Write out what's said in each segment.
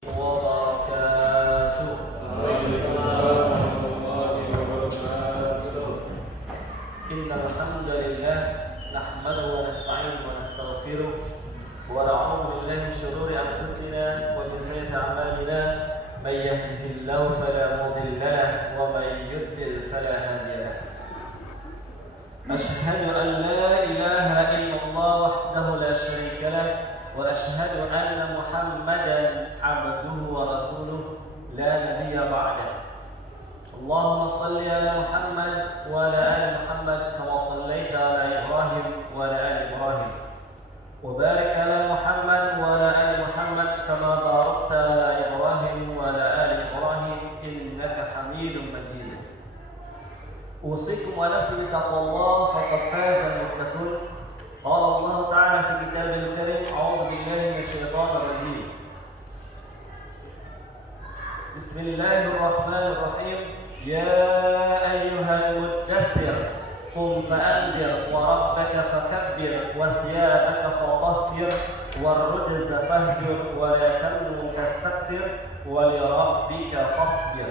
وبركاته. إن الحمد لله نحمده ونستعينه ونستغفره ونعوذ بالله من شرور أنفسنا ومن سيئات أعمالنا. من يهده الله فلا مضل له ومن يضلل فلا هادي له. أشهد أن لا إله إلا الله وحده لا شريك له وأشهد أن محمدا عبده ورسوله لا نبي بعده. اللهم صل على محمد وعلى آل محمد كما صليت على إبراهيم وعلى آل إبراهيم وبارك على محمد وعلى آل محمد كما باركت على إبراهيم وعلى آل إبراهيم إنك حميد مجيد. أوصيكم ونفسي بتقوى الله فقد فاز المتقون. قال الله تعالى في كتابه الكريم: أعوذ بالله من الشيطان الرجيم. بسم الله الرحمن الرحيم. يا أيها المدثر قم فأنذر وربك فكبر وثيابك فطهر والرجز فاهجر ولا تمنن تستكثر ولربك فاصبر.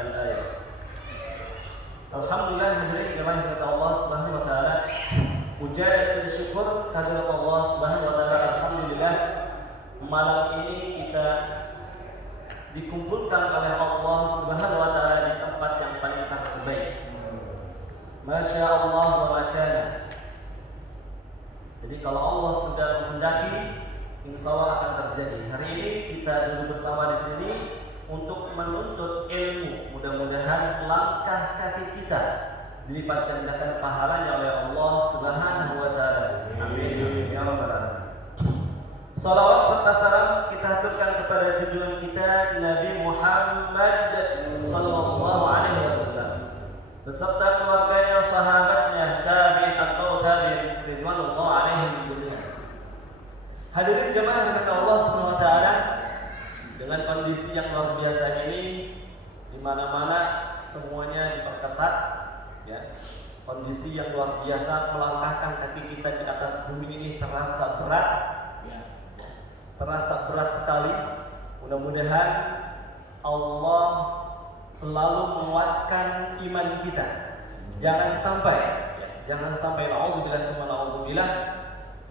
الآية. Alhamdulillah, hadirin jemaah kata Allah Subhanahu wa taala. Puja dan syukur kehadirat Allah Subhanahu wa taala. Alhamdulillah, malam ini kita dikumpulkan oleh Allah Subhanahu wa taala di tempat yang paling terbaik. Masya Allah wa masyaallah. Jadi kalau Allah sudah menghendaki, insya Allah akan terjadi. Hari ini kita duduk bersama di sini untuk menuntut ilmu. Mudah-mudahan langkah kaki kita dilipat gandakan pahalanya oleh Allah Subhanahu wa taala. Amin ya rabbal alamin. Salawat serta salam kita haturkan kepada junjungan kita Nabi Muhammad sallallahu alaihi wasallam beserta keluarganya, sahabatnya, tabi'in atau tabi'in ridwanullah alaihim jami'an. Hadirin jemaah rahmat Allah Subhanahu wa taala, dengan kondisi yang luar biasa ini, di mana-mana semuanya diperketat, ya. Kondisi yang luar biasa, melangkahkan kaki kita di atas bumi ini terasa berat, ya. Terasa berat sekali. Mudah-mudahan Allah selalu menguatkan iman kita. Jangan sampai, naudzubillah summa naudzubillah,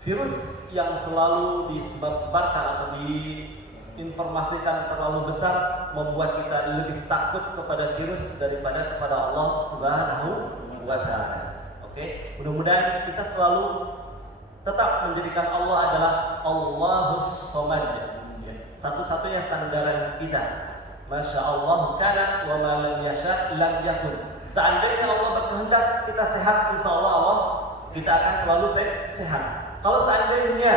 virus yang selalu disebar-sebarkan atau diinformasikan terlalu besar membuat kita lebih takut kepada virus daripada kepada Allah Subhanahu wa taala. Oke, mudah-mudahan kita selalu tetap menjadikan Allah adalah Allahus Somad, satu-satunya sandaran kita. Masya Allah kana wa ma lam yasha lam yakun. Seandainya Allah berkehendak kita sehat, insya Allah kita akan selalu sehat. Kalau seandainya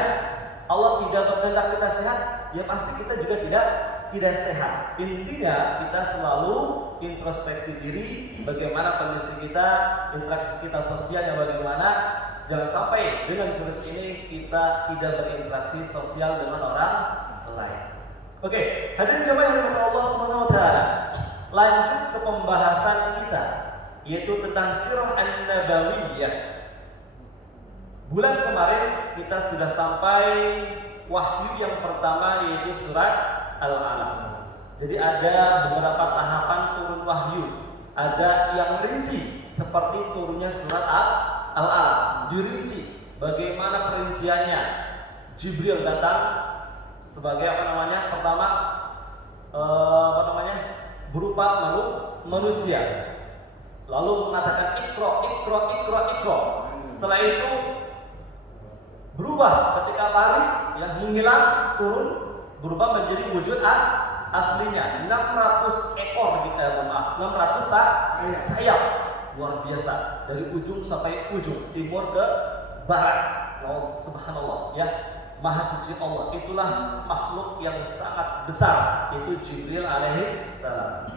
Allah tidak berkehendak kita sehat, ya pasti kita juga tidak sehat. Intinya kita selalu introspeksi diri, bagaimana kondisi kita, interaksi kita sosialnya bagaimana. Jangan sampai dengan virus ini kita tidak berinteraksi sosial dengan orang lain. Oke, hadirin jemaah yang dirahmati Allah Subhanahu wa taala. Lanjut ke pembahasan kita, yaitu tentang sirah an-nabawiyah. Bulan kemarin kita sudah sampai wahyu yang pertama, yaitu surat Al-Alaq. Jadi ada beberapa tahapan turun wahyu. Ada yang rinci seperti turunnya surat Al-Alaq, dirinci bagaimana perinciannya. Jibril datang sebagai pertama berupa manusia, lalu mengatakan ikra. Setelah itu berubah ketika lari, yang menghilang, turun, berubah menjadi wujud aslinya 600 ekor, 600 sayap. Luar biasa, dari ujung sampai ujung, timur ke barat. Oh, subhanallah, ya, maha suci Allah. Itulah makhluk yang sangat besar, itu Jibril alaihissalam.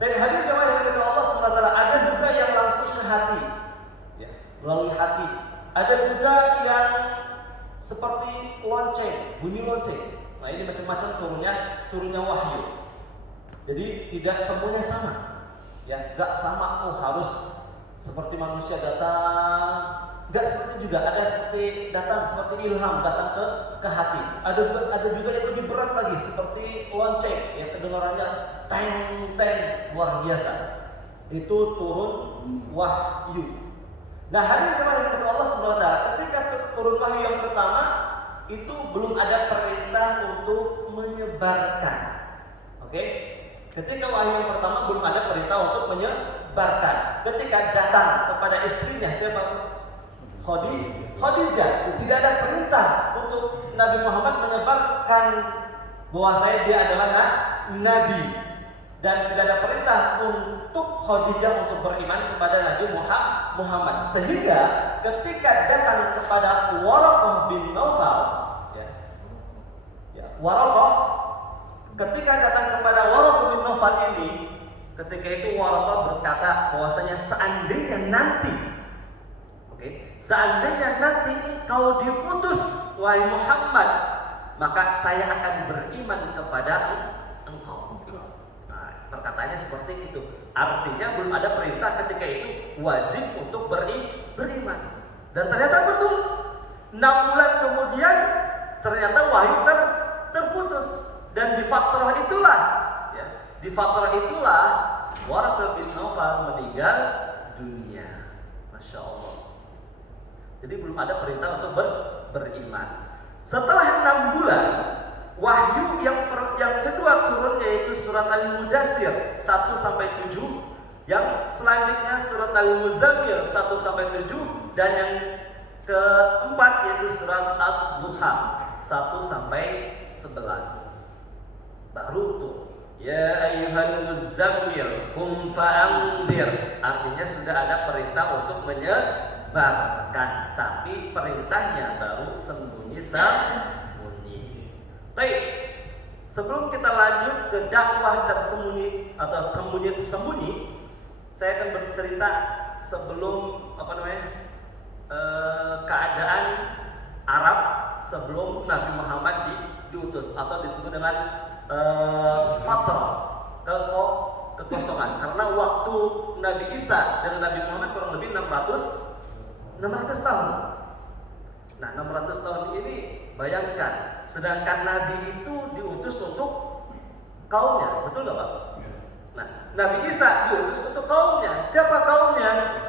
Dan hadir jemaah yang dirahmati Allah Subhanahu wa taala, ada juga yang langsung ke hati, ya, melalui hati. Ada juga yang seperti lonceng, bunyi lonceng. Nah, ini macam-macam turunnya wahyu. Jadi tidak semuanya sama, ya, gak sama. Oh, harus seperti manusia datang Enggak seperti juga, ada seperti datang seperti ilham datang ke hati. Ada juga yang lebih berat lagi seperti lonceng yang kedengarannya teng teng luar biasa. Itu turun wahyu. Nah, hadirin kemarin kepada Allah SWT, ketika turun wahyu yang pertama itu belum ada perintah untuk menyebarkan. Oke? Ketika wahyu yang pertama belum ada perintah untuk menyebarkan. Ketika datang kepada istrinya siapa? Khadijah, tidak ada perintah untuk Nabi Muhammad menyebarkan bahwa dia adalah nabi, dan tidak ada perintah untuk Khadijah untuk beriman kepada Nabi Muhammad. Sehingga ketika datang kepada Waraqah bin Naufal, Waraqah ketika datang kepada Waraqah bin Naufal ini, ketika itu Waraqah berkata bahwasanya seandainya nanti kau diutus wahai Muhammad, maka saya akan beriman kepada engkau. Nah, perkataannya seperti itu. Artinya belum ada perintah ketika itu wajib untuk beriman. Dan ternyata betul. 6 bulan kemudian ternyata wahyu terputus. Dan di fatrah itulah Waraqah bin Naufal meninggal dunia. Masya Allah. Jadi belum ada perintah untuk beriman. Setelah 6 bulan, wahyu yang kedua turun yaitu surat Al-Mudaththir 1-7, yang selanjutnya surat Al-Muzammil 1-7, dan yang keempat yaitu surat Ad-Duha 1-11. Baru tuh, ya ayyuhal muzammil qum fa'anzir. Artinya sudah ada perintah untuk menyebarkan, tapi perintahnya baru sembunyi-sembunyi. Baik, sebelum kita lanjut ke dakwah tersembunyi atau sembunyi-sembunyi, saya akan bercerita sebelum keadaan Arab sebelum Nabi Muhammad diutus, atau disebut dengan fatrah, kekosongan. Karena waktu Nabi Isa dengan Nabi Muhammad kurang lebih 600 tahun. Nah, 600 tahun ini bayangkan, sedangkan Nabi itu diutus untuk kaumnya, betul nggak Pak? Nah, Nabi Isa diutus untuk kaumnya. Siapa kaumnya?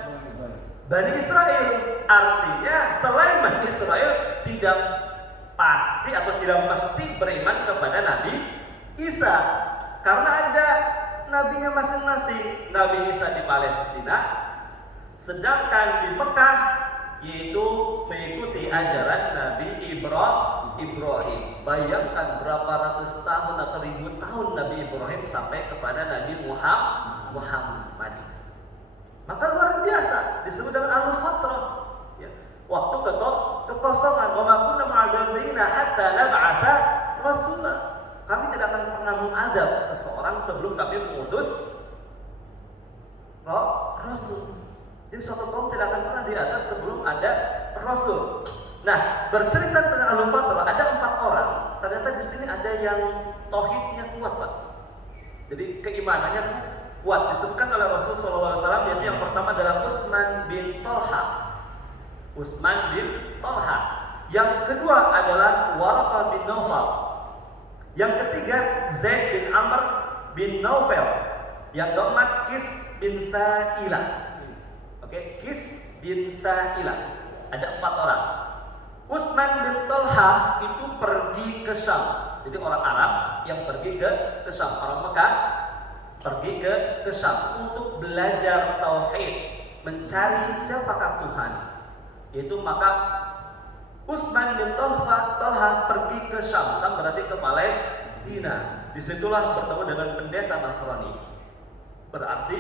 Bani Israel. Artinya selain Bani Israel tidak pasti atau tidak mesti beriman kepada Nabi Isa, karena ada nabinya masing-masing. Nabi Isa di Palestina, sedangkan di Mekah yaitu mengikuti ajaran Nabi Ibrahim. Bayangkan berapa ratus tahun atau ribu tahun Nabi Ibrahim sampai kepada Nabi Muhammad. Maka luar biasa disebut dengan al-fatrah, ya. Waktu kekosongan. Wa ma kunna mu'adzibina hatta nab'atha rasula. Kami tidak akan pernah mengadab seseorang sebelum kami mengutus rasul. Jadi suatu kaum tidak akan pernah diadab sebelum ada rasul. Nah, bercerita tentang al-fatrah, ada 4 orang. Ternyata di sini ada yang tauhidnya kuat, Pak. Jadi keimanannya kuat. Disebutkan oleh Rasul SAW, yaitu yang pertama adalah Utsman bin Talha. Yang kedua adalah Waraqah bin Naufal. Yang ketiga Zaid bin Amr bin Naufal. Yang keempat Qis bin Sa'ilah. Oke, Qis bin Sa'ilah. Ada 4 orang. Utsman bin Talha itu pergi ke Syam. Jadi orang Arab yang pergi ke Syam, orang Mekah pergi ke Syam untuk belajar tauhid, mencari siapakah Tuhan. Itu maka Utsman bin Talha pergi ke Syam. Syam berarti ke Palestina. Disitulah bertemu dengan pendeta Nasrani. Berarti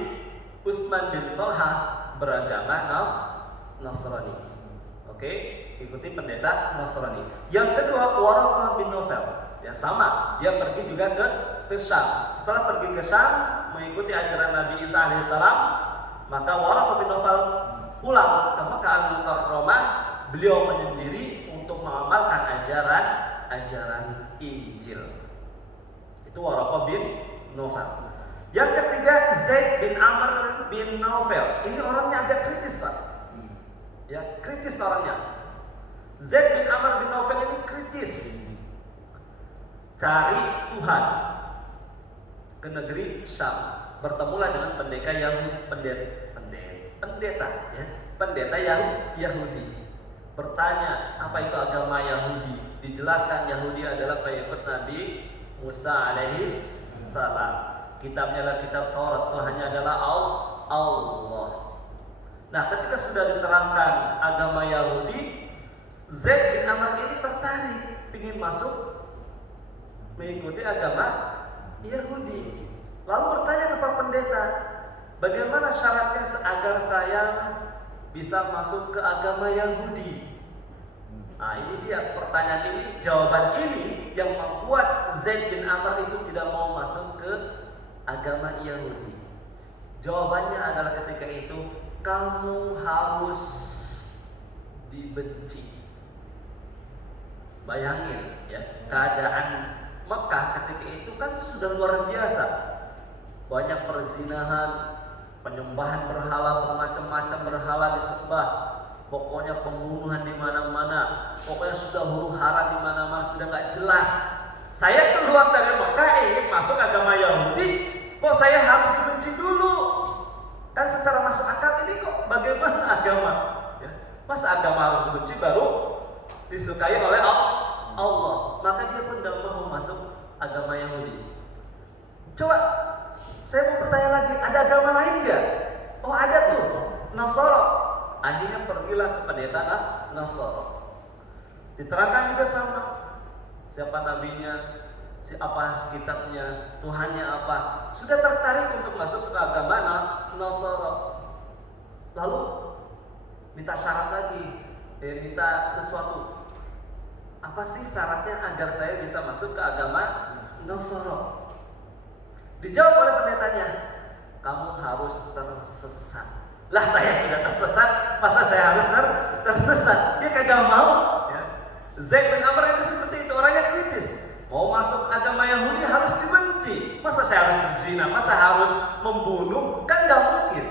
Utsman bin Talha beragama Nasrani. Oke, ikuti pendeta Nasrani. Yang kedua Waraqah bin Naufal. Ya sama, dia pergi juga ke Syam. Setelah pergi ke Syam mengikuti ajaran Nabi Isa alaihissalam, maka Waraqah bin Naufal pulang ke Mekah Al-Mukarramah. Beliau menyendiri untuk mengamalkan ajaran Injil. Itu Waraqah bin Naufal. Yang ketiga Zaid bin Amr bin Naufal. Ini orangnya agak kritis, Pak. Ya, kritis orangnya. Zaid bin Amr bin Naufal ini kritis. Cari Tuhan ke negeri Syam. Bertemulah dengan pendeta Yahudi. Bertanya, apa itu agama Yahudi? Dijelaskan Yahudi adalah pengikut Nabi Musa alaihi salam. Kitabnya adalah kitab Taurat, Tuhannya adalah Allah. Nah, ketika sudah diterangkan agama Yahudi, Zaid bin Amr ini tertarik, ingin masuk mengikuti agama Yahudi. Lalu bertanya kepada pendeta, bagaimana syaratnya agar saya bisa masuk ke agama Yahudi? Nah, ini dia pertanyaan ini, jawaban ini yang membuat Zaid bin Amr itu tidak mau masuk ke agama Yahudi. Jawabannya adalah ketika itu, kamu harus dibenci. Bayangin ya, keadaan Mekah ketika itu kan sudah luar biasa. Banyak perzinahan, penyembahan berhala, bermacam-macam berhala disembah. Pokoknya pembunuhan di mana-mana. Pokoknya sudah huru-hara di mana-mana, sudah nggak jelas. Saya keluar dari Mekah ingin masuk agama Yahudi, kok saya harus dibenci dulu? Kan secara masuk akal ini kok bagaimana agama? Ya, masa agama harus dibenci baru disukai oleh Allah? Maka dia pun tidak mau masuk agama Yahudi. Coba saya mau bertanya lagi, ada agama lain nggak? Oh ada tuh, Nasara. Akhirnya pergilah ke pendeta Nasara. Diterangkan juga sama, siapa nabinya, siapa kitabnya, Tuhannya apa. Sudah tertarik untuk masuk ke agama Nasara. Lalu minta syarat lagi, minta sesuatu. Apa sih syaratnya agar saya bisa masuk ke agama Nasara? Dijawab oleh pendetanya, kamu harus tersesat. Lah saya sudah tersesat, masa saya harus tersesat? Dia kagak mau. Ya. Zaid bin Amr itu seperti itu, orangnya kritis. Mau masuk agama Yahudi harus dibenci. Masa saya harus berzina? Masa harus membunuh? Kan tidak mungkin.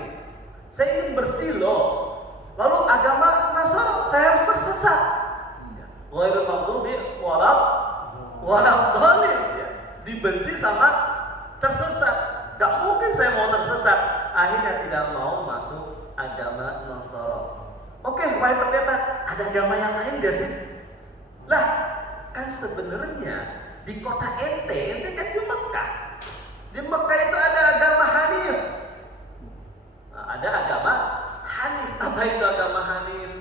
Saya ingin bersih loh. Lalu agama Nasara saya harus tersesat. Ghairul maghdubi waladhdallin. Dibenci sama tersesat. Gak mungkin saya mau tersesat. Akhirnya tidak mau masuk agama Nasara. Oke, wahai pendeta, ada agama yang lain gak sih? Lah, kan sebenarnya di kota ente kan di Mekah. Di Mekah itu ada agama Hanif. Nah, ada agama Hanif. Apa itu agama Hanif?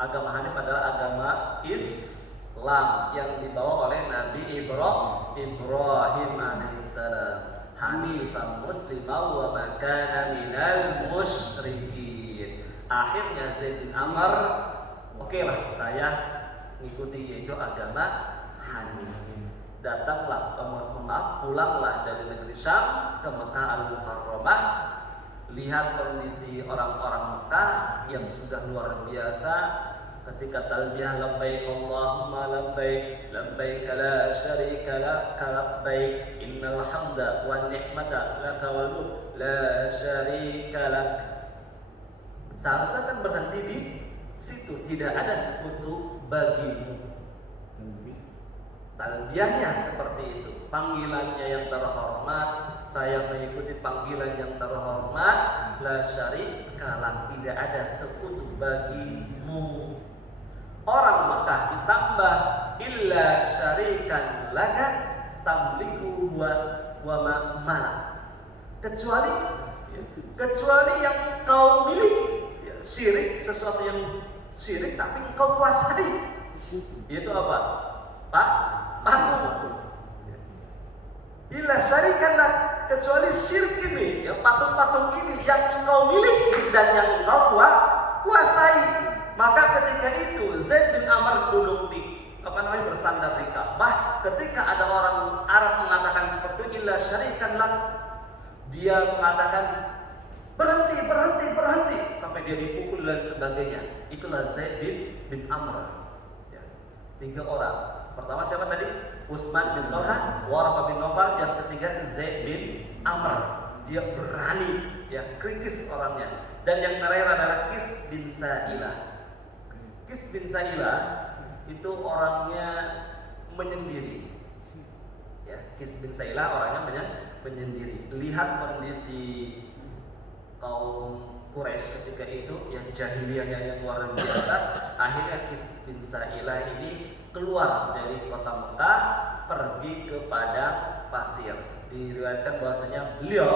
Agama Hanif adalah agama Islam yang dibawa oleh Nabi Ibrahim alaihissalam. Hanifan muslimah wa makana minal musyrikin. Akhirnya Zaid bin Amr, oke lah saya mengikuti yaitu agama Hanif. Datanglah, pulanglah dari negeri Syam ke Mekah Al-Mukarramah. Lihat kondisi orang-orang Mekah yang sudah luar biasa. Ketika talbiyah labbaik Allahumma labbaik labbaik la syarika lak labbaik innal hamda wan ni'mata laka wal mulk la syarika lak. Seharusnya kan berhenti di situ, tidak ada sekutu bagimu. Talbiyahnya seperti itu, panggilannya yang terhormat, saya mengikuti panggilan yang terhormat, la syarika lak, tidak ada sekutu bagimu. Orang Mekah ditambah illa syarikan laka tamliku wa malak. Kecuali yang kau miliki, ya, syirik, sesuatu yang syirik tapi kau kuasai. Itu apa? Patung. Illa syarikan lak, kecuali syirik ini, ya, patung-patung ini yang kau miliki dan yang kau kuasai. Maka ketika itu Zaid bin Amr duduk di bersandar di Ka'bah. Ketika ada orang Arab mengatakan seperti itu, illa syarikan lak, dia mengatakan berhenti sampai dia dipukul dan sebagainya. Itulah Zaid bin Amr. Ya. 3 orang. Pertama siapa tadi? Utsman bin Talha, Waraqah bin Nawfal. Yang ketiga Zaid bin Amr. Dia berani, ya, kritis orangnya. Dan yang terakhir adalah Qis bin Sa'ilah. Qis bin Sa'ilah itu orangnya menyendiri. Ya, Qis bin Sa'ilah orangnya menyendiri. Lihat kondisi kaum Quraisy ketika itu yang jahiliyahnya yang luar biasa. Akhirnya Qis bin Sa'ilah ini keluar dari kota Mekah, pergi ke padang pasir. Diriwayatkan bahwasanya beliau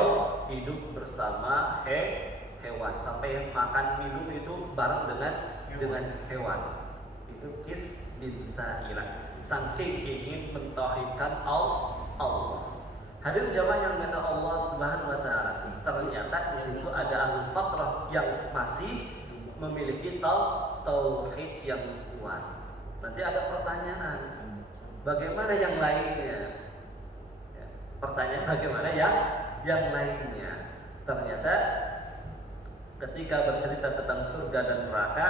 hidup bersama hewan, sampai makan minum itu bareng dengan hewan. Itu Qis bin Sa'ilah, saking ingin mentauhidkan Allah. Hadirin jamaah yang dimuliakan Allah Subhanahu wa taala, ternyata di situ ada ahlul fatrah yang masih memiliki tauhid yang kuat. Nanti ada pertanyaan, bagaimana yang lainnya? Ya, pertanyaan bagaimana yang lainnya? Ternyata ketika bercerita tentang surga dan neraka,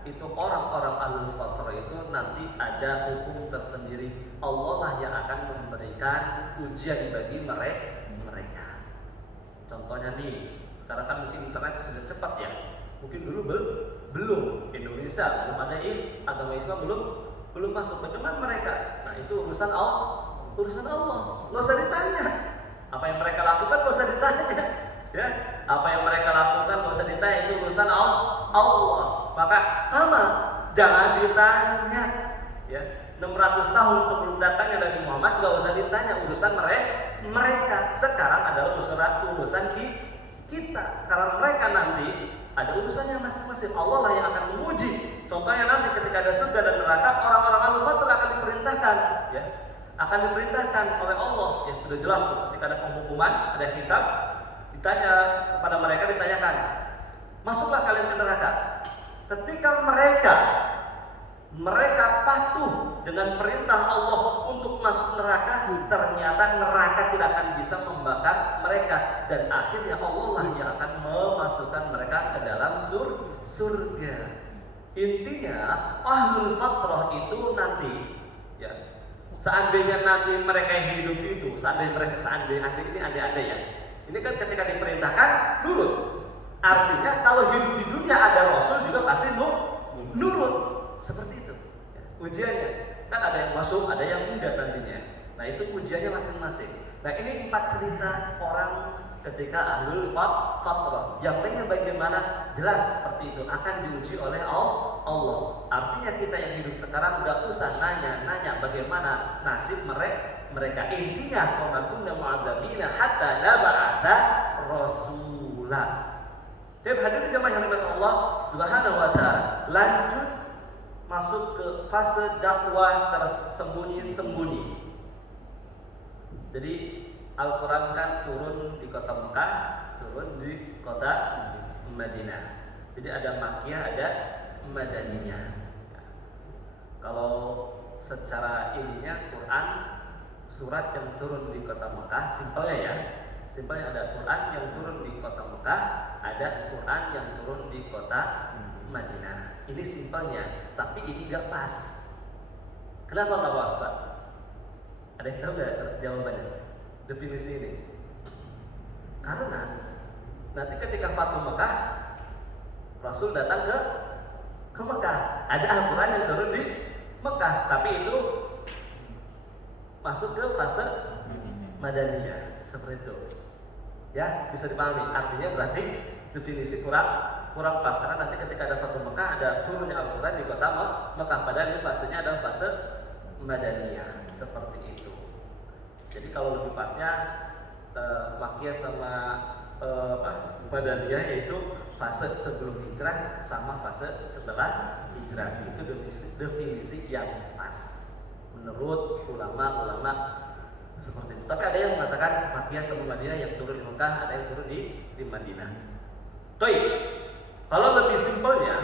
itu orang-orang ahlul fatrah itu nanti ada hukum tersendiri. Allah lah yang akan memberikan ujian bagi mereka. Contohnya nih, sekarang kan mungkin internet sudah cepat ya. Mungkin dulu belum. Indonesia belum ada agama Islam belum masuk. Bagaimana mereka? Nah itu urusan Allah. Nggak usah ditanya. Apa yang mereka lakukan nggak usah ditanya. Ya, apa yang mereka lakukan nggak usah ditanya, itu urusan Allah. Maka sama, jangan ditanya. Ya, 600 tahun sebelum datangnya Nabi Muhammad nggak usah ditanya, urusan mereka. Sekarang adalah urusan kita. Karena mereka nanti ada urusannya masing-masing. Allah lah yang akan menguji. Contohnya nanti ketika ada surga dan neraka, orang-orang ahlul fatrah akan diperintahkan, ya, akan diperintahkan oleh Allah. Ya sudah jelas tuh, ketika ada penghukuman, ada hisab, ditanya kepada mereka, ditanyakan, masuklah kalian ke neraka. Ketika mereka patuh dengan perintah Allah untuk masuk neraka, ternyata neraka tidak akan bisa membakar mereka, dan akhirnya Allah lah yang akan memasukkan mereka ke dalam surga. Intinya ahlul fatrah itu nanti, ya, seandainya nanti mereka hidup itu, seandainya ini andai ya. Ini kan ketika diperintahkan nurut. Artinya kalau hidup di dunia ada Rasul juga pasti nurut. Seperti itu. Ya, ujiannya. Kan ada yang masuk, ada yang enggak nantinya. Nah itu ujiannya masing-masing. Nah ini 4 cerita orang ketika ahlul fatrah. Yang lainnya bagaimana? Jelas seperti itu. Akan diuji oleh Allah. Artinya kita yang hidup sekarang enggak usah nanya bagaimana nasib mereka. Intinya wa kunna mu'adzabina hatta nab'atsa rasula. Jadi hadirin jemaah yang dimuliakan Allah Subhanahu wa taala, lanjut masuk ke fase dakwah tersembunyi-sembunyi. Jadi Al-Quran kan turun di kota Mekah, turun di kota Madinah. Jadi ada Makkiyah, ada Madaniyah. Kalau secara ininya Quran, surat yang turun di kota Mekah, simpelnya ada Quran yang turun di kota Mekah, ada Quran yang turun di kota Madinah. Ini simpelnya, tapi ini gak pas. Kenapa gak pas, Pak? Ada yang tahu gak jawabannya? Definisi ini? Karena nanti ketika Fatu Mekah, Rasul datang ke Mekah, ada Al-Quran yang turun di Mekah, tapi itu masuk ke fase Madaniyah, seperti itu. Ya, bisa dipahami. Artinya berarti definisi kurang pas, karena nanti ketika ada Fatu Mekah ada turunnya Al-Quran di kota Mekah, padahal ini fasenya adalah fase Madaniyah, seperti itu. Jadi kalau lebih pasnya Makkiyah sama Madaniyah yaitu fase sebelum hijrah sama fase setelah hijrah. Itu definisi yang pas menurut ulama-ulama seperti itu. Tapi ada yang mengatakan Makkiyah sama Madinah, yang turun di Mekah, ada yang turun di Madinah. Baik, kalau lebih simpelnya,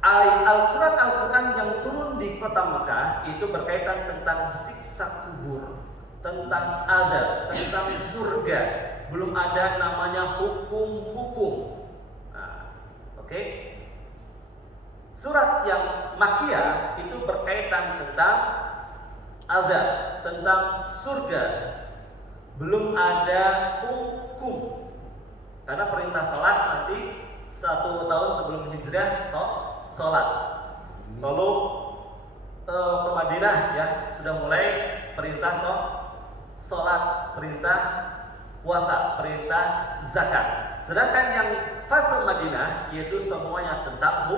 Al-Quran yang turun di kota Mekah itu berkaitan tentang siksa kubur, tentang azab, tentang surga. Belum ada namanya hukum-hukum. Nah, oke. Surat yang Makkiyah itu berkaitan tentang azab, tentang surga. Belum ada hukum. Karena perintah salat nanti 1 tahun sebelum hijrah salat. Lalu ke Madinah ya, sudah mulai perintah sholat, perintah puasa, perintah zakat. Sedangkan yang fase Madinah yaitu semuanya tentang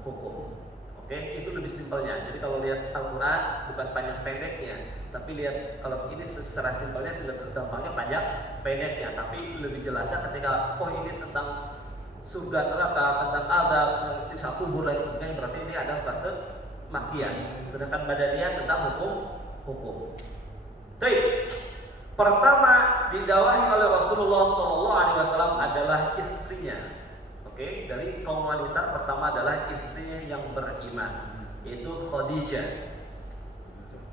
hukum. Oke, itu lebih simpelnya. Jadi kalau lihat Al-Quran bukan panjang pendeknya, tapi lihat kalau ini secara simpelnya sudah gampangnya panjang pendeknya, tapi lebih jelasnya ketika ini tentang surga neraka, tentang azab, siksa kubur dan sebagainya, berarti ini ada fase Makkiyah. Sedangkan Madaniyah tentang hukum. Baik. Pertama didawahi oleh Rasulullah SAW adalah istrinya. Oke, dari kaum wanita pertama adalah istrinya yang beriman, yaitu Khadijah.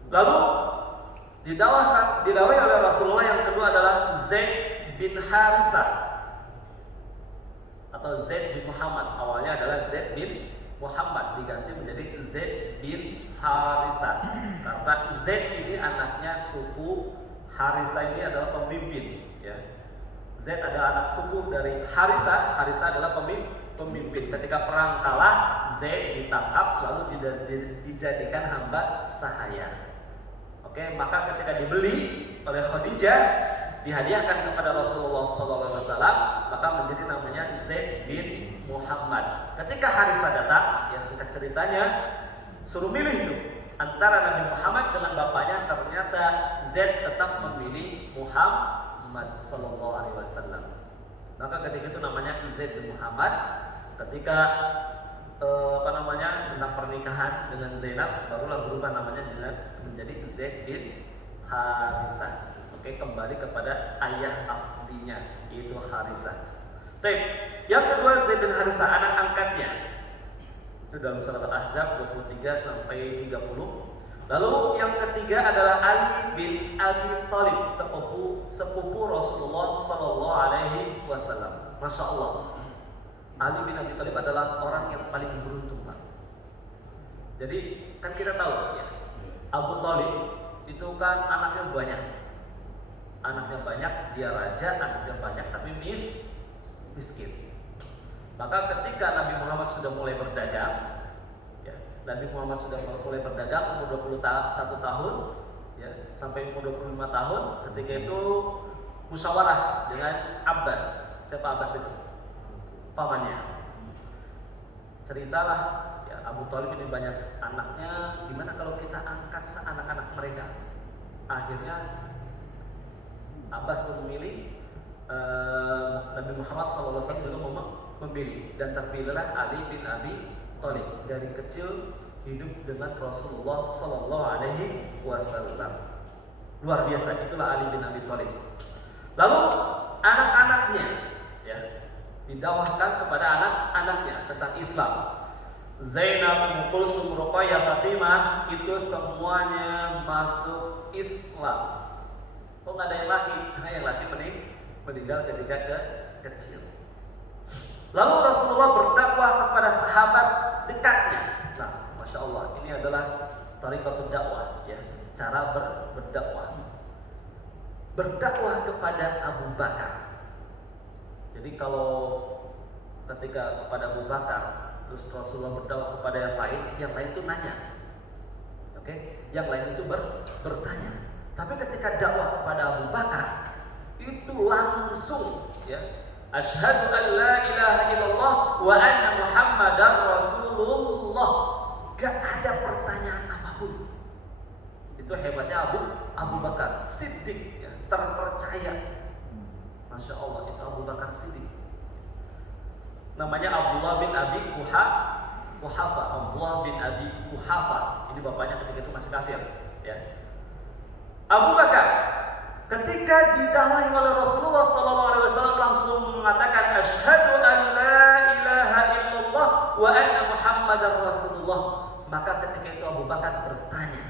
Lalu didawahi oleh Rasulullah yang kedua adalah Zaid bin Harisah atau Zaid bin Muhammad. Awalnya adalah Zaid bin Muhammad, diganti menjadi Zaid bin Harisah. Karena Zaid ini anaknya suku, Harisah ini adalah pemimpin, ya. Zaid adalah anak suku dari Harisah. Harisah adalah pemimpin. Ketika perang kalah, Zaid ditangkap lalu dijadikan hamba sahaya. Oke, maka ketika dibeli oleh Khadijah, dihadiahkan kepada Rasulullah SAW, maka menjadi namanya Zaid bin Muhammad. Ketika Harisah datang, ya singkat ceritanya, suruh milih itu antara Nabi Muhammad dengan bapaknya, ternyata Zaid tetap memilih Muhammad Sallallahu Alaihi Wasallam. Maka ketika itu namanya Zaid bin Muhammad. Ketika tentang pernikahan dengan Zainab, barulah berubah namanya menjadi Zaid bin Harisah. Oke, kembali kepada ayah aslinya, yaitu Harisah. Baik, yang kedua Zaid bin Harisah, anak angkatnya. Itu dalam surat Al-Ahzab 23 sampai 30. Lalu yang ketiga adalah Ali bin Abi Thalib, sepupu Rasulullah Sallallahu Alaihi Wasallam. Masya Allah, Ali bin Abi Thalib adalah orang yang paling beruntung, Pak. Jadi kan kita tahu ya, Abu Thalib itu kan anaknya banyak, dia raja, anaknya banyak, tapi miskin. Maka ketika Nabi Muhammad sudah mulai berdagang, ya, Nabi Muhammad sudah mulai berdagang umur 21 tahun, ya, sampai umur 25 tahun. Ketika itu musyawarah dengan Abbas. Siapa Abbas itu? Pamannya. Ceritalah, ya, Abu Thalib ini banyak anaknya, gimana kalau kita angkat anak-anak mereka? Akhirnya Abbas pun memilih, Nabi Muhammad SAW juga memilih, dan terpilihlah Ali bin Abi Thalib. Dari kecil hidup dengan Rasulullah Sallallahu Alaihi Wasallam. Luar biasa, itulah Ali bin Abi Thalib. Lalu anak-anaknya, ya, didawahkan kepada anak-anaknya tentang Islam. Zainab, Ummu Kulsum, Ruqayyah, Fatimah, itu semuanya masuk Islam. Kok nggak ada yang laki? Karena yang laki meninggal ketika kecil. Lalu Rasulullah berdakwah kepada sahabat dekatnya. Nah, Masya Allah, ini adalah tariqatul dakwah, ya, cara berdakwah. Berdakwah kepada Abu Bakar. Jadi kalau ketika kepada Abu Bakar, terus Rasulullah berdakwah kepada yang lain itu nanya. Oke, yang lain itu bertanya. Tapi ketika dakwah kepada Abu Bakar, itu langsung, ya, asyhadu an la ilaha illallah wa anna Muhammadar Rasulullah. Gak ada pertanyaan apapun. Itu hebatnya Abu Bakar Siddiq, ya, terpercaya. Masya Allah, itu Abu Bakar Siddiq. Namanya Abdullah bin Abi Quhafa. Abdullah bin Abi Quhafa. Ini bapaknya ketika itu masih kafir, ya. Abu Bakar ketika didakwai oleh Rasulullah SAW langsung mengatakan asyhadu an la ilaha illallah wa anna Muhammadar Rasulullah. Maka ketika itu Abu Bakar bertanya,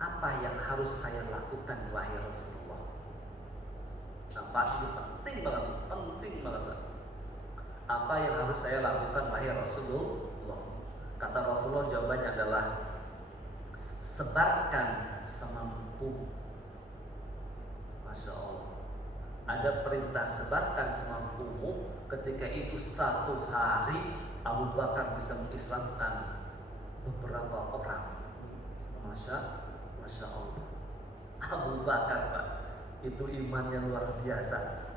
apa yang harus saya lakukan wahai Rasulullah? Nah, pasti penting banget. Apa yang harus saya lakukan wahai Rasulullah? Kata Rasulullah, jawabannya adalah sebarkan semampu. Masya Allah, ada perintah sebarkan semampumu. Ketika itu satu hari Abu Bakar bisa mengislamkan beberapa orang. Masya Allah. Abu Bakar, Pak, itu imannya luar biasa.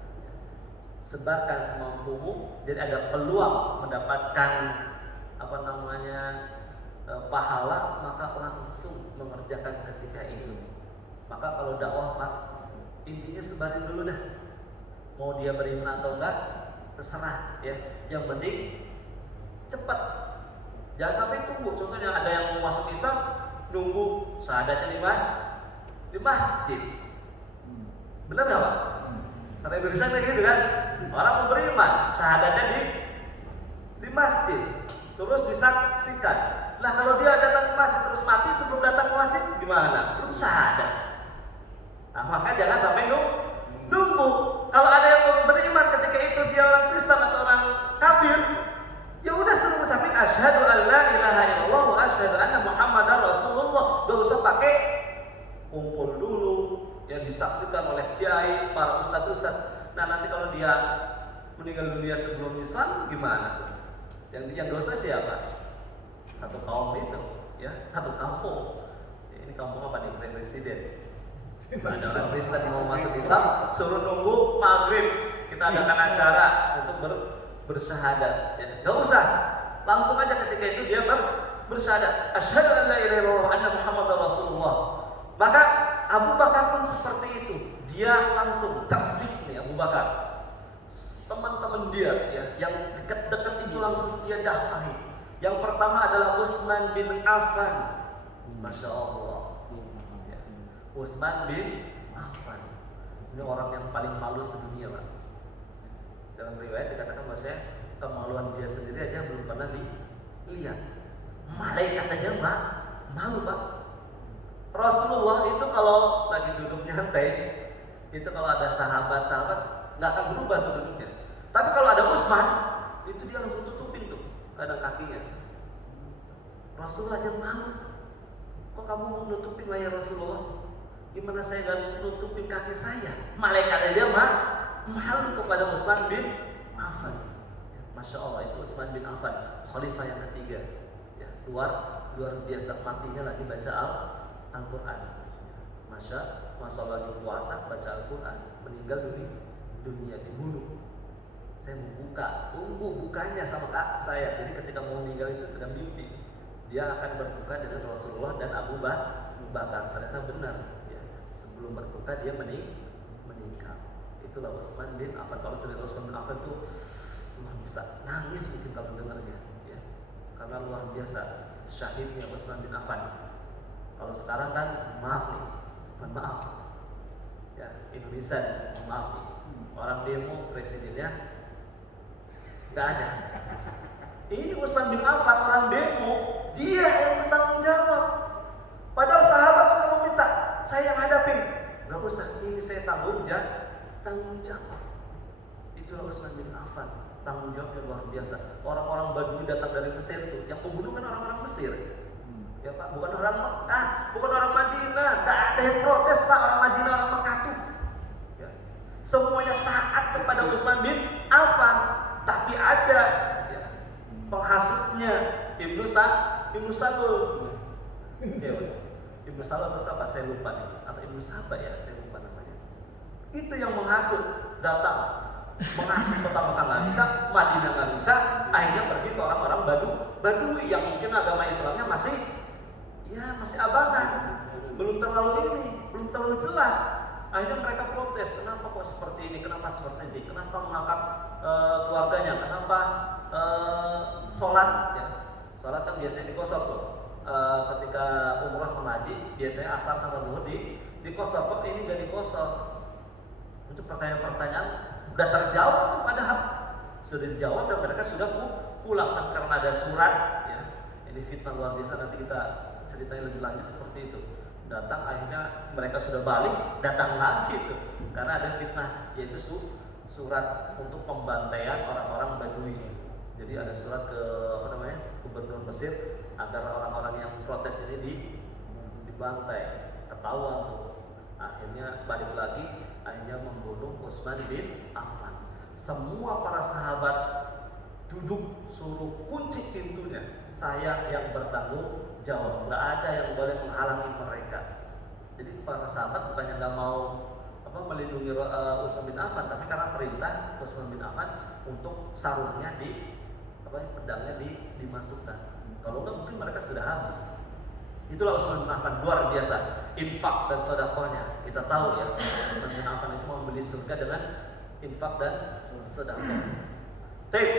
Sebarkan semampumu, jadi ada peluang mendapatkan pahala, maka langsung mengerjakan ketika itu. Maka kalau dakwah, Pak, intinya sebarin dulu dah. Mau dia beriman atau enggak, terserah ya. Yang penting cepat. Jangan sampai tunggu. Contohnya ada yang mau masuk Islam, nunggu syahadatnya di masjid. Benar nggak, Pak? Kata Indonesia kayak gitu kan? Orang mau beriman, syahadatnya di masjid, terus disaksikan. Nah kalau dia datang ke masjid terus mati sebelum datang ke masjid, gimana? Belum syahadat. Nah maka jangan sampai nunggu. Kalau ada yang mau beriman ketika itu dia orang Kristen atau orang kafir, ya udah suruh ucapin asyhadu an la ilaha illallah wa asyhadu anna muhammadar rasulullah. Gak usah pakai kumpul dulu yang disaksikan oleh kiai, para ustadz. Nah nanti kalau dia meninggal dunia sebelum Islam gimana? Yang dosa siapa? Satu kaum itu, ya, satu kampung. Ini kampung apa nih? Presiden. Ada orang Kristen yang mau masuk Islam, suruh nunggu maghrib. Kita adakan acara untuk bersyahadat. Ya. Gak usah, langsung aja ketika itu dia bersyahadat. Asyhadu an la ilaha illallah wa anna muhammadar rasulullah. Maka Abu Bakar pun seperti itu. Dia langsung terdik nih Abu Bakar. Teman-teman dia ya, yang dekat-dekat itu langsung dia dakwahi. Yang pertama adalah Utsman bin Affan. Masya Allah. Ya. Utsman bin Affan. Ini orang yang paling malu sedunia, Pak. Dalam riwayat dikatakan bahwasanya kemaluan dia sendiri aja belum pernah dilihat. Malaikat aja malu, Pak. Rasulullah itu kalau lagi duduk nyantai, itu kalau ada sahabat-sahabat nggak akan berubah tuh duduknya. Tapi kalau ada Utsman, itu dia langsung tutupin tuh kadang kakinya. Rasulullah aja malu. Kok kamu mau nutupin wahai Rasulullah? Gimana saya nggak nutupin kaki saya? Malaikat aja malu kepada Utsman bin Affan. Ya, Masya Allah, itu Utsman bin Affan, khalifah yang ketiga. Ya, luar biasa, matinya lagi baca Al-Quran. Masa lagi puasa baca Al-Quran, meninggal dunia dibunuh. Saya mau buka, tunggu bukanya sama kakak saya. Jadi ketika mau meninggal itu sedang mimpi, dia akan berbuka dengan Rasulullah dan Abu Bakar. Ternyata benar ya. Sebelum berbuka dia meninggal. Itulah Utsman bin Affan. Kalau cerita Utsman bin Affan itu bisa nangis mungkin kalau dengarnya ya. Karena luar biasa syahidnya Utsman bin Affan. Kalau sekarang kan maaf nih, mohon maaf ya, Indonesia maaf nih, orang demo presidennya nggak ada. Ini Utsman bin Affan orang demo, dia yang bertanggung jawab. Padahal sahabat sudah meminta, saya yang hadapin. Nggak usah, ini saya tanggung jawab. Itulah Utsman bin Affan, tanggung jawabnya luar biasa. Orang-orang Badui datang dari Mesir itu, yang pembunuh kan orang-orang Mesir. Ya Pak, bukan orang Mekah, bukan orang Madinah. Tak ada yang protes Pak, orang Madinah, orang Mekah tuh ya. Semuanya taat kepada Utsman bin Affan. Tapi ada ya, penghasutnya Ibnu Salul ya, Ibnu Salul atau siapa saya lupa nih, atau Ibnu Saba ya, saya lupa namanya. Itu yang menghasut, datang menghasut kota Mekah nggak bisa, Madinah nggak bisa, akhirnya pergi ke orang-orang Badui yang mungkin agama Islamnya masih abangan, belum terlalu jelas. Akhirnya mereka protes, kenapa kok seperti ini, kenapa mengangkat keluarganya, kenapa sholat ya. Sholat kan biasanya dikosor tuh. Ketika umrah sama haji biasanya asar sama zuhur dikosor, kok ini gak dikosor? Untuk pertanyaan-pertanyaan udah terjawab tuh, padahal sudah dijawab dan mereka sudah pulang kan, karena ada surat ya. Ini fitnah luar biasa, nanti kita ceritanya lebih lanjut seperti itu. Datang, akhirnya mereka sudah balik, datang lagi tuh, karena ada fitnah, yaitu surat untuk pembantaian orang-orang Badui. Jadi ada surat ke gubernur Mesir agar orang-orang yang protes ini dibantai. Ketahuan tuh, akhirnya balik lagi, akhirnya membunuh Utsman bin Affan. Semua para sahabat duduk, suruh kunci pintunya saya yang bertanggung jawab. Nggak ada yang boleh menghalangi mereka. Jadi para sahabat bukannya nggak mau melindungi Utsman bin Affan, tapi karena perintah Utsman bin Affan untuk sarungnya pedangnya dimasukkan. Kalau enggak mungkin mereka sudah habis. Itulah Utsman bin Affan, luar biasa infak dan sedekahnya. Kita tahu ya, Utsman bin Affan itu membeli surga dengan infak dan sedekah. Baik,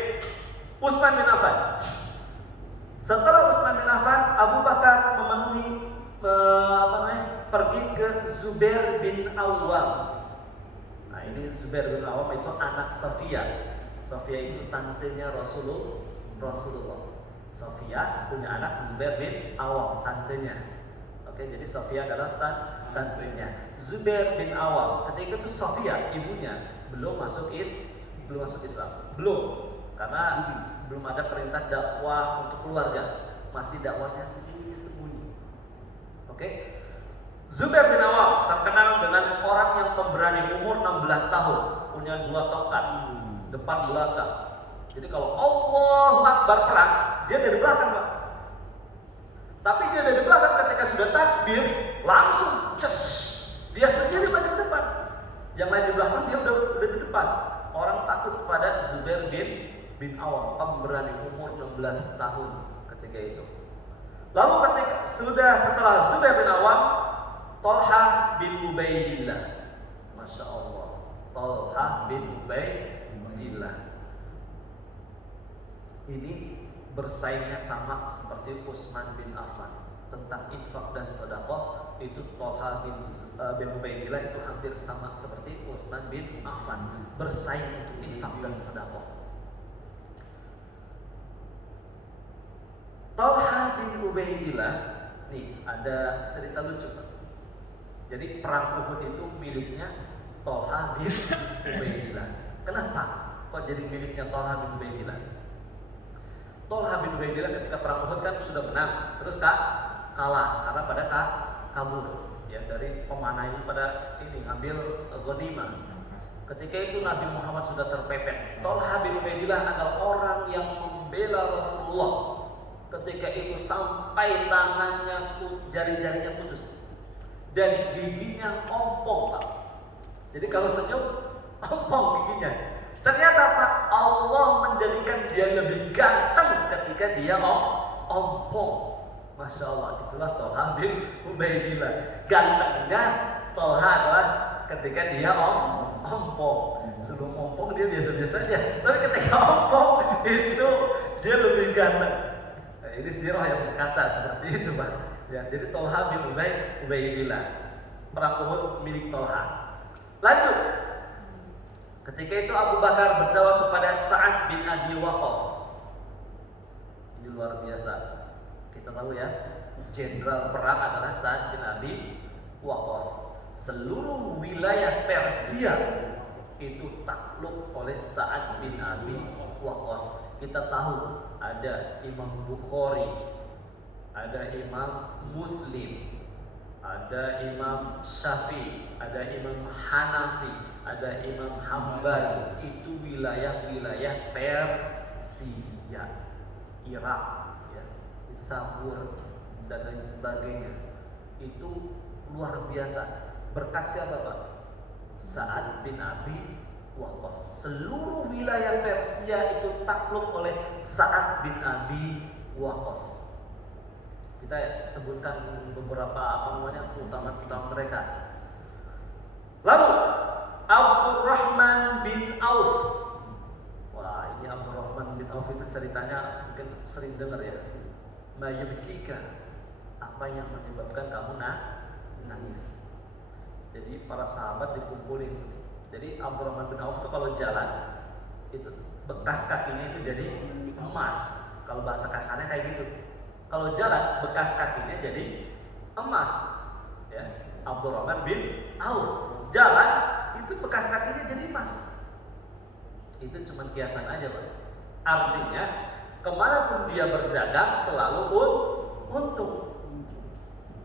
Utsman bin Affan. Setelah Utsman bin Affan, Abu Bakar memenuhi pergi ke Zubair bin Awwam. Nah, ini Zubair bin Awwam itu anak Safiyah. Safiyah itu tantenya Rasulullah. Safiyah punya anak Zubair bin Awwam, tantenya. Oke, jadi Safiyah adalah tantenya. Zubair bin Awwam, ketika itu Safiyah ibunya belum masuk Islam. Belum. Karena belum ada perintah dakwah untuk keluarga. Masih dakwahnya sembunyi-sembunyi. Oke. Zubair bin Awwam terkenal dengan orang yang pemberani, umur 16 tahun, punya 2 tongkat depan belakang. Jadi kalau Allahu Akbar perang, dia dari belakang, Pak. Tapi dia dari belakang ketika sudah takbir, langsung dia sendiri maju ke depan. Yang lain di belakang, dia udah di depan. Orang takut pada Zubair bin Awwam, pemberani umur 16 tahun ketika itu. Lalu setelah Zubair bin Awwam, Thalha bin Ubaidillah. Masya Allah, Thalha bin Ubaidillah. Ini bersaingnya sama seperti Utsman bin Affan tentang infak dan sedekah. Itu Thalha bin Ubaidillah itu hampir sama seperti Utsman bin Affan, bersaing untuk infak dan sedekah. Thalha bin Ubaidillah, nih ada cerita lucu, Pak. Jadi perang Uhud itu miliknya Thalha bin Ubaidillah. Kenapa kok jadi miliknya Thalha bin Ubaidillah? Thalha bin Ubaidillah ketika perang Uhud kan sudah menang, terus kalah karena pada kabur ya dari pemanah ini pada ngambil ghanimah. Ketika itu Nabi Muhammad sudah terpepet. Thalha bin Ubaidillah adalah orang yang membela Rasulullah. Ketika itu sampai tangannya jari-jarinya putus dan giginya ompong, Pak. Jadi kalau senyum ompong giginya. Ternyata Pak, Allah menjadikan dia lebih ganteng ketika dia ompong. Masya Allah, itulah Thalha bin Ubaidillah. Gantengnya Thalha adalah ketika dia ompong. Sebelum ompong dia biasa-biasa saja, tapi ketika ompong itu dia lebih ganteng. Nah, ini sirah yang berkata seperti itu, Pak. Ya, jadi Thalha bin Ubaidillah, perang Uhud milik Thalha. Lanjut. Ketika itu Abu Bakar berdakwah kepada Sa'ad bin Abi Waqqas. Ini luar biasa. Kita tahu ya, jenderal perang adalah Sa'ad bin Abi Waqqas. Seluruh wilayah Persia itu takluk oleh Sa'ad bin Abi Waqqas. Kita tahu ada Imam Bukhari, ada Imam Muslim, ada Imam Syafi'i, ada Imam Hanafi, ada Imam Hambali. Itu wilayah-wilayah Persia, Irak, ya, Sabur dan lain sebagainya. Itu luar biasa. Berkat siapa, Pak? Sa'ad bin Abi Waqqas. Seluruh wilayah Persia itu takluk oleh Sa'ad bin Abi Waqqas. Kita sebutkan beberapa utama mereka. Lalu Abdurrahman bin Auf. Wah, ini Abdurrahman bin Auf itu ceritanya mungkin sering dengar ya. Ma yubkika, apa yang menyebabkan kamu nangis. Jadi para sahabat dikumpulin. Jadi Abdurrahman bin Auf itu kalau jalan itu bekas kakinya itu jadi emas. Kalau bahasa kasarnya kayak gitu. Kalau jalan bekas kakinya jadi emas. Ya, Abdurrahman bin Auf jalan itu bekas kakinya jadi emas. Itu cuma kiasan aja, Pak. Artinya kemanapun dia berdagang selalu untung.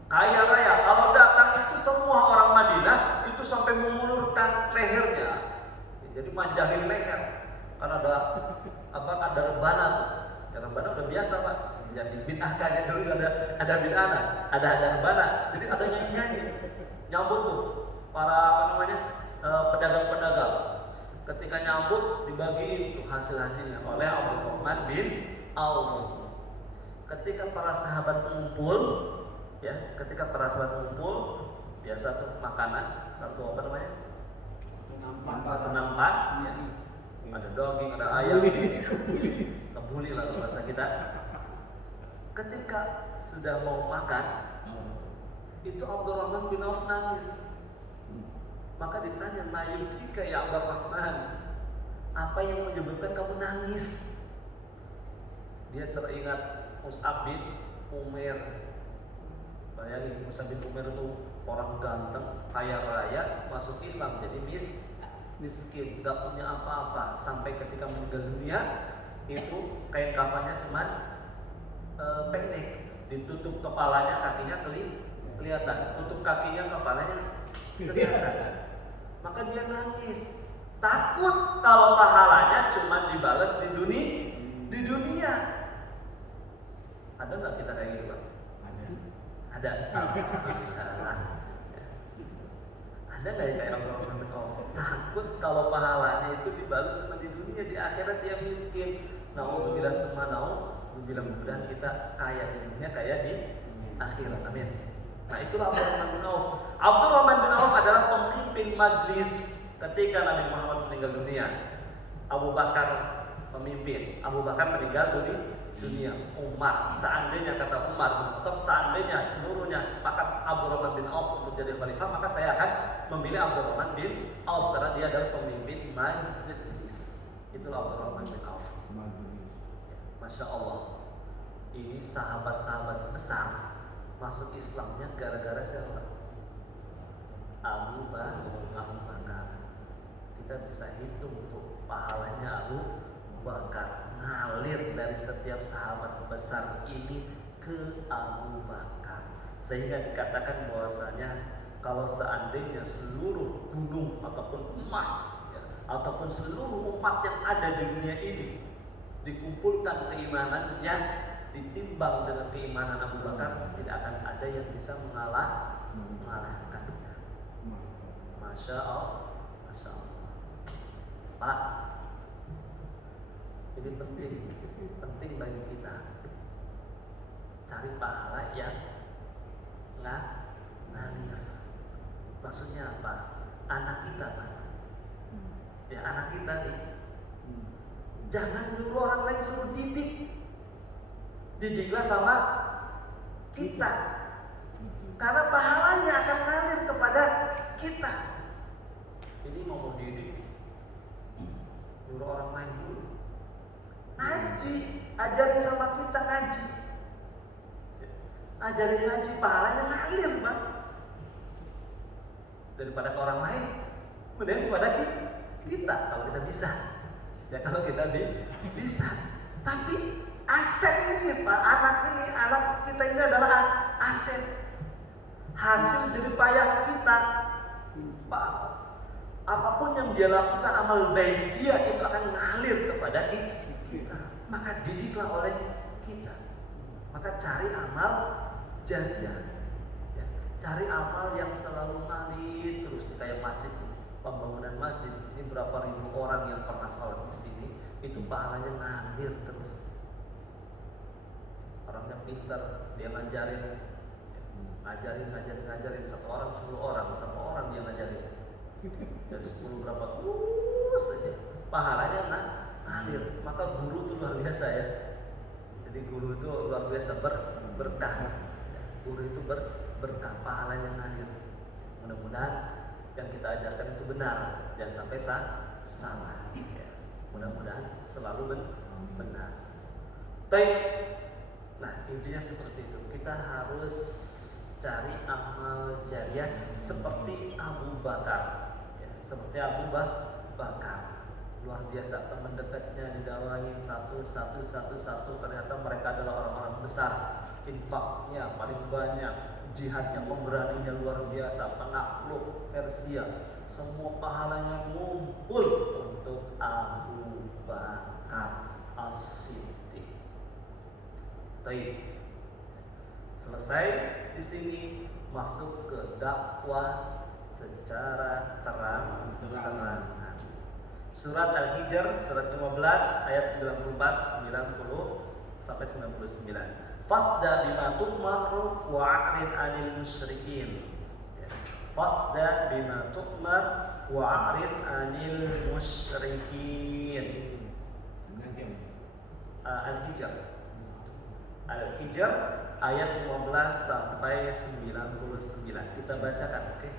Kaya raya. Kalau datang itu semua orang Madinah itu sampai mengulurkan lehernya. Jadi manjahin leher. Karena ada rebana tuh. Ya, rebana udah biasa, Pak. jadi bid'ah kan dulu ada bid'ah, ada rebana. Jadi ada nyanyi nyambut tuh para pedagang-pedagang. Ketika nyambut dibagi tuh hasil-hasilnya oleh Abdurrahman bin Auf. Ketika para sahabat ngumpul, biasa tuh makanan satu satu nampan, ya. Ada daging, ada ayam, kebuli lah bahasa kita. Ketika sudah mau makan, itu Abdurrahman bin Auf nangis. Maka ditanya, "Mayukika ya Abdurrahman, apa yang menyebabkan kamu nangis?" Dia teringat Mus'ab bin Umair. Bayangin, Mus'ab bin Umair itu orang ganteng, kaya raya, masuk Islam jadi miskin, gak punya apa-apa. Sampai ketika meninggal dunia, itu kain kafannya cuma pendek, ditutup kepalanya, kakinya kelihatan, tutup kakinya, kepalanya kelihatan. Maka dia nangis, takut kalau pahalanya cuma dibalas di dunia. Ada nggak kita kayak gitu, Pak? Ada. Ada nggak ya kayak orang-orang takut kalau pahalanya itu dibalas cuma di dunia, di akhirat dia miskin. Mudah-mudahan kita kaya di dunia, kaya di akhirat. Amin. Nah, itulah Abdurrahman bin Auf. Abdurrahman bin Auf adalah pemimpin majlis ketika Nabi Muhammad meninggal dunia. Abu Bakar pemimpin. Abu Bakar meninggal dunia. Umar, seandainya kata Umar, seandainya seluruhnya sepakat Abdurrahman bin Auf untuk jadi khalifah, maka saya akan memilih Abdurrahman bin Auf karena dia adalah pemimpin majlis. Itulah Abdurrahman bin Auf. Masya Allah. Ini sahabat-sahabat besar masuk Islamnya gara-gara siapa? Abu Bakar. Kita bisa hitung tuh pahalanya Abu Bakar, ngalir dari setiap sahabat besar ini ke Abu Bakar, sehingga dikatakan bahwasanya kalau seandainya seluruh gunung ataupun emas, ataupun seluruh umat yang ada di dunia ini dikumpulkan keimanannya, ditimbang dengan keimanan Abu Bakar, tidak akan ada yang bisa mengalahkannya. Masya Allah. Pak, ini penting bagi kita cari pahala yang ngalir. Maksudnya apa? Anak kita, Pak. Ya, anak kita nih, jangan nyuruh orang lain suruh didiklah sama kita, karena pahalanya akan ngalir kepada kita. Ini mau didik, nyuruh orang lain dulu. Ngaji, ajarin sama kita ngaji. Ajarin ngaji, pahalanya ngalir, Pak. Daripada ke orang lain, kemudian kepada kita kalau kita bisa. Ya kalau kita bisa. Tapi aset ini, Pak, anak kita ini adalah aset. Hasil jerih payah kita, Pak. Apapun yang dia lakukan, amal baik dia itu akan ngalir kepada kita. Maka didiklah oleh kita. Maka cari amal jariah, ya. Cari amal yang selalu ngalir terus. Kayak masjid, pembangunan masjid ini berapa ribu orang yang pernah sholat di sini, itu pahalanya ngalir terus. Orangnya pintar, dia ngajarin satu orang 10 orang, berapa orang dia ngajarin? Dari 10 berapa terus saja pahalanya ngalir. Maka guru itu luar biasa ya. Jadi guru itu luar biasa berkah. Guru itu berkah, pahalanya ngalir. Mudah-mudahan yang kita ajarkan itu benar, jangan sampai salah. Ya. Mudah-mudahan selalu benar. Baik. Nah, intinya seperti itu. Kita harus cari amal jariah seperti Abu Bakar. Seperti Abu Bakar, luar biasa, teman dekatnya didawai satu, ternyata mereka adalah orang-orang besar, infaknya paling banyak, jihadnya, pemberaninya luar biasa, penakluk Persia, semua pahalanya ngumpul untuk Abu Bakar As-Siddiq. Baik. Selesai di sini masuk ke dakwah secara terang-terangan. Surat Al-Hijr surat 15 ayat 94, 90 sampai 99. Fasda bima tu'mar wa a'rid 'anil musyrikin. Fasda bima tu'mar wa a'rid 'anil musyrikin. Al-Hijr. Al-Hijr ayat 15 sampai 99. Kita bacakan, oke?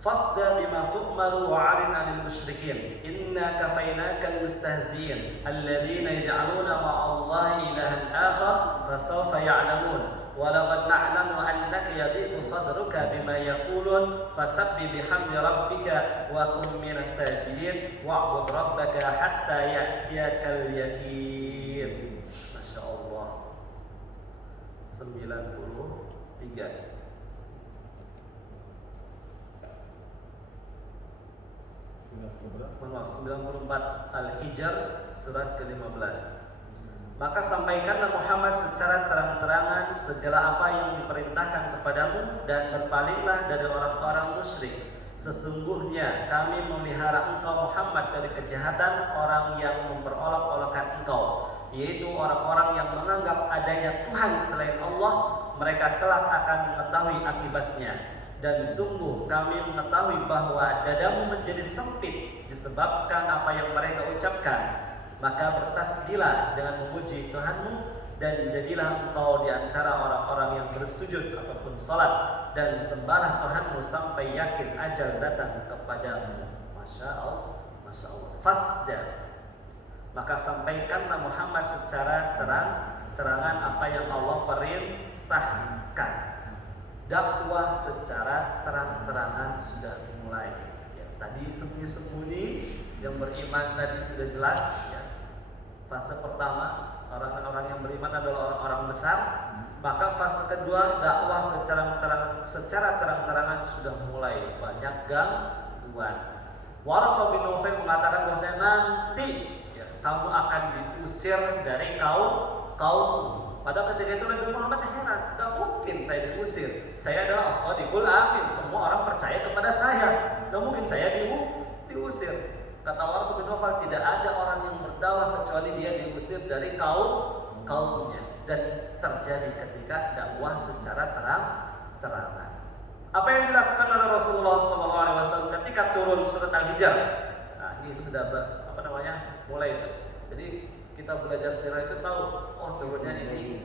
Fasda bima tu'maru wa 'arid 'anil musyrikin. Inna kafaynakal mustahzi'in alladziina yaj'aluna ma'allahi ilahan akhar fasawfa ya'lamun. Wa laqad na'lamu annaka yadhiqu sadruka bima yaqulun fasabbih bihamdi rabbika wa kun minas sajidin wa'bud rabbaka hatta ya'tiyakal yaqin. Masyaallah. 93. 94 Al-Hijr surat ke-15. Maka sampaikanlah Muhammad secara terang-terangan segala apa yang diperintahkan kepadamu dan berpalinglah dari orang-orang musyrik. Sesungguhnya kami memelihara engkau Muhammad dari kejahatan orang yang memperolok-olokkan engkau, yaitu orang-orang yang menganggap adanya Tuhan selain Allah. Mereka kelak akan mengetahui akibatnya. Dan sungguh kami mengetahui bahwa dadamu menjadi sempit disebabkan apa yang mereka ucapkan. Maka bertasbihlah dengan memuji Tuhanmu dan jadilah engkau di antara orang-orang yang bersujud ataupun salat dan sembahlah Tuhanmu sampai yakin ajal datang kepadamu. Masya Allah, Masya Allah. Fasda. Maka sampaikanlah Muhammad secara terang-terangan apa yang Allah perintahkan. Dakwah secara terang-terangan sudah mulai. Ya, tadi sembunyi-sembunyi, yang beriman tadi sudah jelas. Ya. Fase pertama, orang-orang yang beriman adalah orang-orang besar. Maka fase kedua, dakwah secara terang-terangan sudah mulai. Banyak gangguan. Waraqah bin Nawfal mengatakan bahwasanya nanti ya, kamu akan diusir dari kaum. Pada ketika itu Nabi Muhammad heran, tidak mungkin saya diusir. Saya adalah as-shadiqul amin. Semua orang percaya kepada saya. Tidak mungkin saya diusir. Kata Waraqah bin Nawfal, tidak ada orang yang berdakwah kecuali dia diusir dari kaumnya. Dan terjadi ketika dakwah secara terang-terangan. Apa yang dilakukan oleh Rasulullah SAW ketika turun surat Al-Hijr? Nah, ini sudah mulai itu. Jadi kita belajar sirah itu tahu, oh turunnya ini.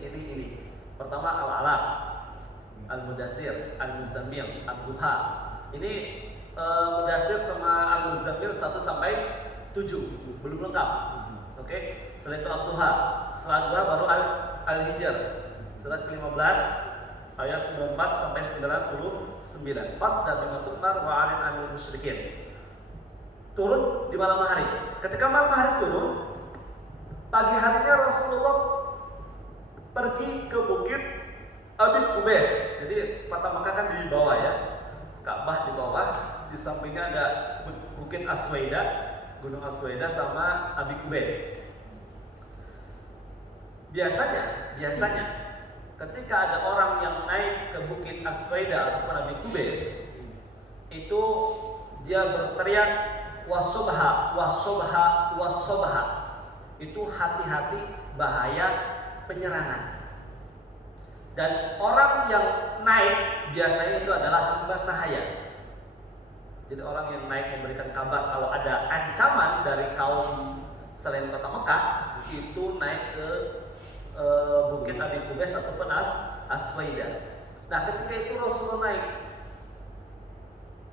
Pertama Al-Alaq, Al-Mudassir, Al-Muzammil, Ad-Duha. Ini Mudassir sama Al-Muzammil 1 sampai 7 belum lengkap. Oke. Setelah itu Ad-Duha. Setelah Ad-Duha baru Al-Hijr. Surat ke-15 ayat 94 sampai 99. Fasda bima tu'mar wa 'arid 'anil musyrikin. Turun di malam hari. Ketika malam hari turun, pagi harinya Rasulullah pergi ke bukit Abi Qubais. Jadi kota Makkah kan di bawah ya, Ka'bah di bawah, di sampingnya ada bukit Aswaida, Gunung Aswaida sama Abi Qubais. Biasanya ketika ada orang yang naik ke bukit Aswaida ataupun Abi Qubais, itu dia berteriak wasobha. Itu hati-hati bahaya penyerangan. Dan orang yang naik biasanya itu adalah hamba sahaya. Jadi orang yang naik memberikan kabar kalau ada ancaman dari kaum selain kota Mekah, itu naik ke bukit Abi Qubais ataupun Aswaida. Nah, ketika itu Rasulullah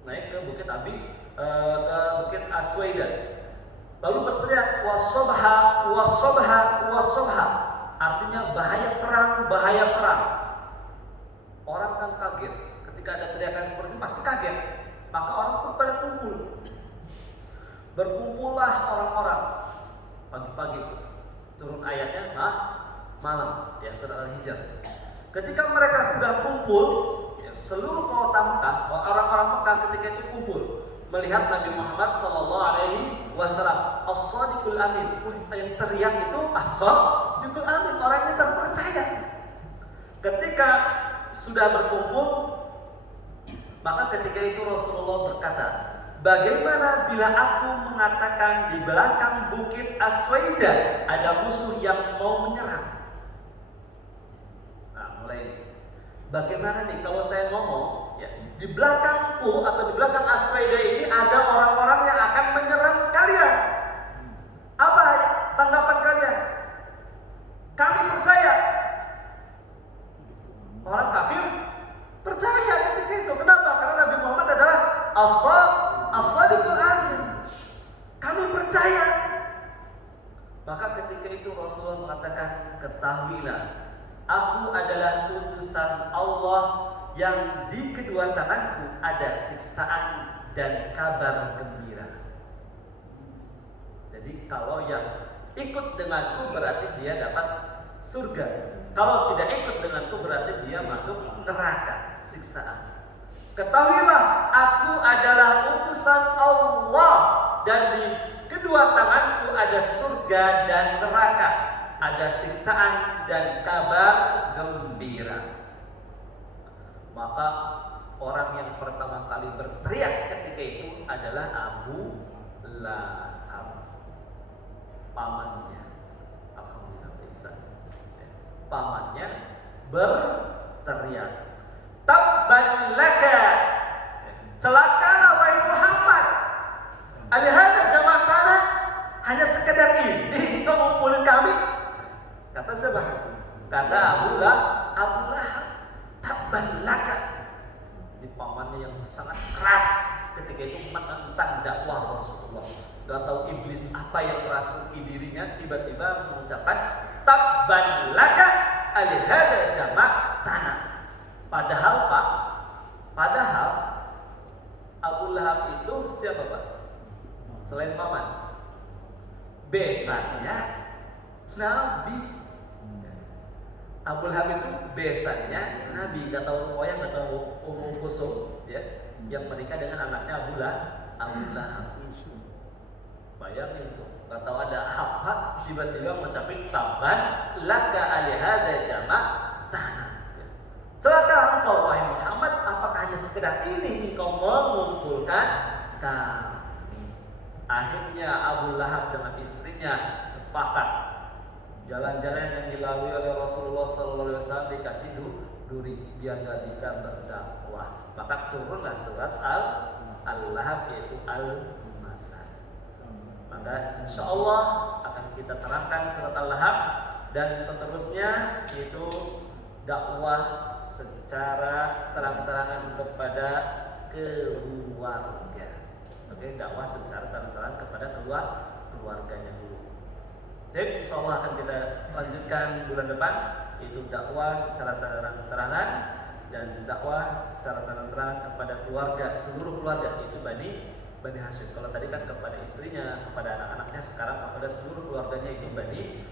naik ke bukit bukit Aswaida. Lalu berteriak wasobha. Artinya bahaya perang. Orang kan kaget. Ketika ada teriakan seperti itu pasti kaget. Maka orang pun pada kumpul. Berkumpullah orang-orang. Pagi-pagi turun ayatnya malam ya, surat Al-Hijr. Ketika mereka sudah kumpul, ya, seluruh kota Mekah, orang-orang Mekah ketika itu kumpul. melihat Nabi Muhammad sallallahu alaihi wasallam, as-shadiqul amin. Yang teriak itu as-shadiqul amin, orangnya terpercaya. Ketika sudah berkumpul, maka ketika itu Rasulullah berkata, bagaimana bila aku mengatakan di belakang bukit Aswaidah ada musuh yang mau menyerang? Nah, mulai bagaimana nih kalau saya ngomong, ya, di belakangku atau di belakang Aswaidah ini ada orang-orang yang akan menyerang kalian. Apa tanggapan kalian? Kami percaya. Orang kafir percaya ketika itu. Kenapa? Karena Nabi Muhammad adalah as-shadiqul amin. Kami percaya. Maka ketika itu Rasulullah mengatakan, ketahuilah, aku adalah utusan Allah yang di kedua tanganku ada siksaan dan kabar gembira. Jadi kalau yang ikut denganku berarti dia dapat surga. Kalau tidak ikut denganku berarti dia masuk neraka, siksaan. Ketahuilah, aku adalah utusan Allah dan di kedua tanganku ada surga dan neraka, ada siksaan dan kabar gembira. Maka orang yang pertama kali berteriak ketika itu adalah Abu Lahab, pamannya. Alhamdulillah, bisa. Pamannya berteriak, tabban laka, celakalah wahai Muhammad, alihada jama'atana, hanya sekedar ini kau ngumpulin kami. Kata siapa? Kata Abu Lahab, tabban laka. Ini pamannya yang sangat keras ketika itu menentang dakwah Rasulullah. Gak tahu iblis apa yang merasuki dirinya, tiba-tiba mengucapkan tabban laka alihada jama'atana. Padahal Abu Lahab itu siapa, Pak? Selain paman, besannya Nabi. Abu Lahab itu besannya Nabi. Gak tahu Koyang, gak tahu Ummu Kulsum, ya, yang menikah dengan anaknya Abu Lahab. Bayangin tuh, gak tahu ada apa, tiba-tiba mengucapkan tabban laka alihada jama'atana. Celaka engkau wahai Muhammad, apakah hanya sekedar ini engkau mengumpulkan kami? Akhirnya Abu Lahab dengan istrinya sepakat jalan-jalan yang dilalui oleh Rasulullah SAW dikasih duri biar gak bisa berdakwah. Maka turunlah surat Al-Lahab, yaitu Al-Masad. Maka insyaallah akan kita terangkan surat Al-Lahab dan seterusnya, itu dakwah secara terang-terangan kepada keluarga. Oke, dakwah secara terang-terangan kepada keluarganya dulu. Jadi insyaallah akan kita lanjutkan bulan depan, itu dakwah secara terang-terangan dan dakwah secara terang-terangan kepada keluarga, seluruh keluarga, yaitu Bani Hashim. Kalau tadi kan kepada istrinya, kepada anak-anaknya, sekarang kepada seluruh keluarganya, itu Bani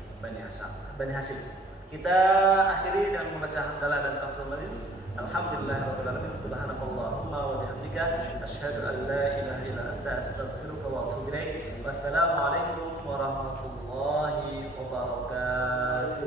Hashim. Kita akhiri dengan membaca hamdalah dan kafirul majlis. Alhamdulillahirabbil alamin. Subhanakallahumma wa bihamdika asyhadu an la ilaha illa anta astaghfiruka wa atubu ilaik. Wassalamualaikum warahmatullahi wabarakatuh.